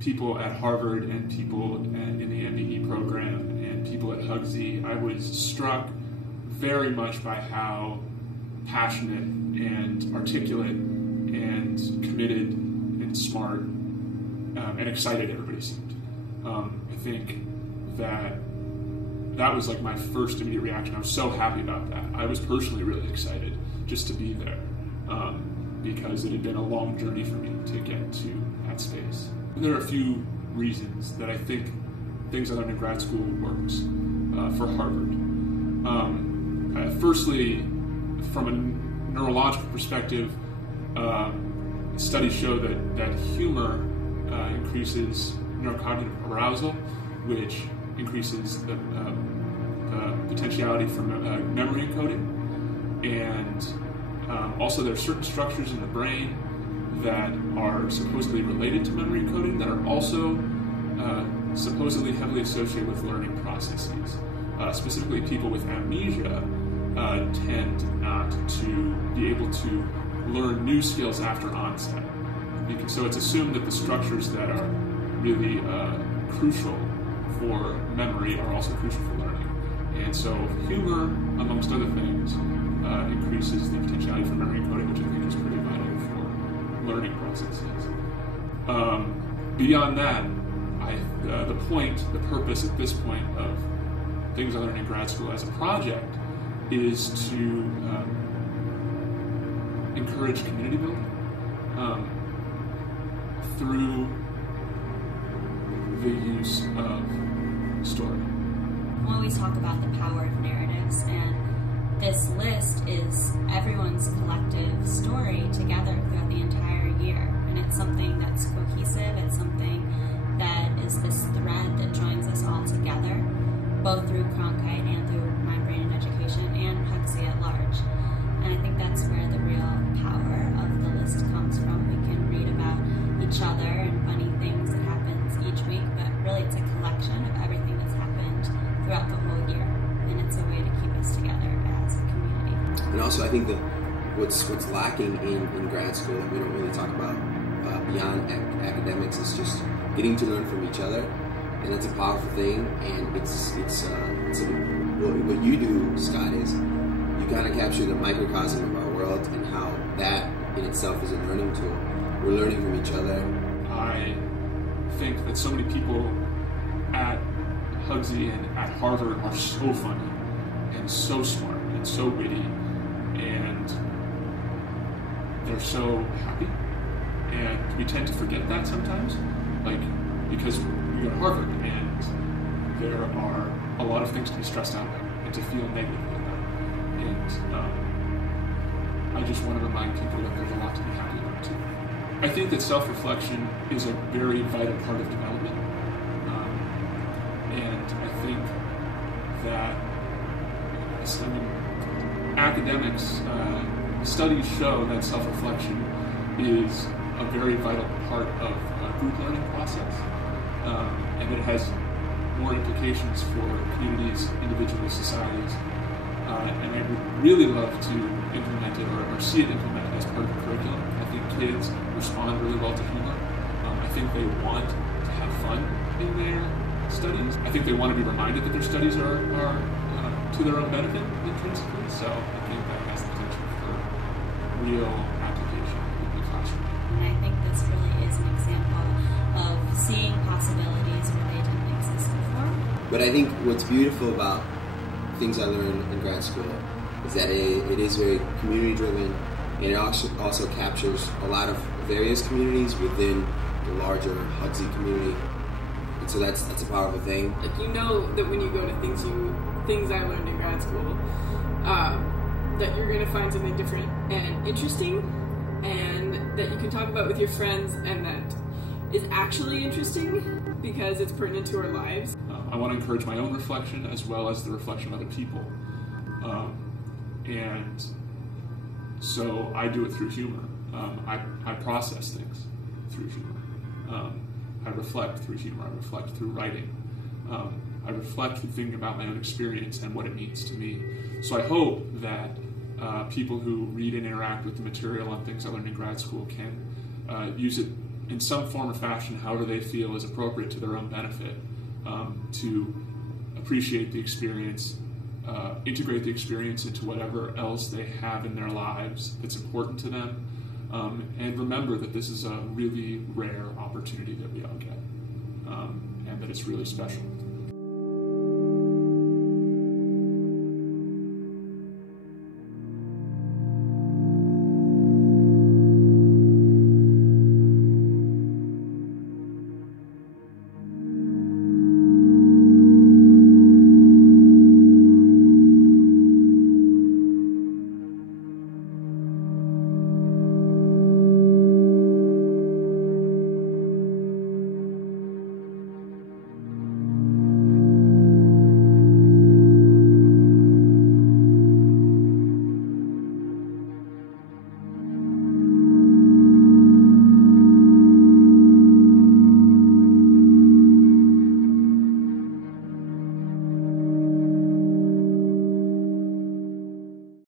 people at Harvard and people in the MBE program and people at Hugsy, I was struck very much by how passionate and articulate and committed and smart and excited everybody seemed. I think that was like my first immediate reaction. I was so happy about that. I was personally really excited just to be there because it had been a long journey for me to get to that space. There are a few reasons that I think Things I Learned in Grad School works for Harvard. Firstly, from a neurological perspective, studies show that humor increases neurocognitive arousal, which increases the potentiality for memory encoding. And also there are certain structures in the brain that are supposedly related to memory encoding that are also supposedly heavily associated with learning processes. Specifically, people with amnesia tend not to be able to learn new skills after onset. So it's assumed that the structures that are really crucial for memory are also crucial for learning. And so humor, amongst other things, increases the potentiality for memory encoding, which I think is pretty vital for learning processes. Beyond that, the purpose at this point of Things I Learned in Grad School as a project is to encourage community building through the use of story. We'll always talk about the power of narratives, and this list is everyone's collective story together throughout the entire year. And it's something that's cohesive, it's something that is this thread that joins us all together, both through Cronkite and through Mind, Brain, and Education and Hugsy at large. And I think that's where the real power of the list comes from. We can read about each other and funny things that happens each week, but really it's a collection of everything that's happened throughout the whole year. And it's a way to keep us together as a community. And also I think that what's lacking in grad school that we don't really talk about beyond academics is just getting to learn from each other. And that's a powerful thing, and what you do, Scott, is you kind of capture the microcosm of our world and how that in itself is a learning tool. We're learning from each other. I think that so many people at Hugsy and at Harvard are so funny and so smart and so witty, and they're so happy. And we tend to forget that sometimes, because we go to Harvard and there are a lot of things to be stressed out about and to feel negatively about. And I just want to remind people that there's a lot to be happy about too. I think that self-reflection is a very vital part of development. And I think that academics, studies show that self-reflection is a very vital part of group learning process, and it has more implications for communities, individuals, societies, and I would really love to implement it or see it implemented as part of the curriculum. I think kids respond really well to humor. I think they want to have fun in their studies. I think they want to be reminded that their studies are to their own benefit intrinsically, so I think that has the potential for real application in the classroom. And I think this really is an example of seeing possibilities where they didn't exist before. But I think what's beautiful about Things I Learned in Grad School is that it is very community driven, and it also captures a lot of various communities within the larger Hugsy community. And so that's a powerful thing. Like, you know that when you go to Things I Learned in Grad School, that you're going to find something different and interesting, and that you can talk about with your friends, and that is actually interesting because it's pertinent to our lives. I want to encourage my own reflection as well as the reflection of other people. And so I do it through humor. I process things through humor. I reflect through humor. I reflect through writing. I reflect through thinking about my own experience and what it means to me. So I hope that people who read and interact with the material on Things I Learned in Grad School can use it in some form or fashion, however they feel is appropriate to their own benefit, to appreciate the experience, integrate the experience into whatever else they have in their lives that's important to them, and remember that this is a really rare opportunity that we all get, and that it's really special.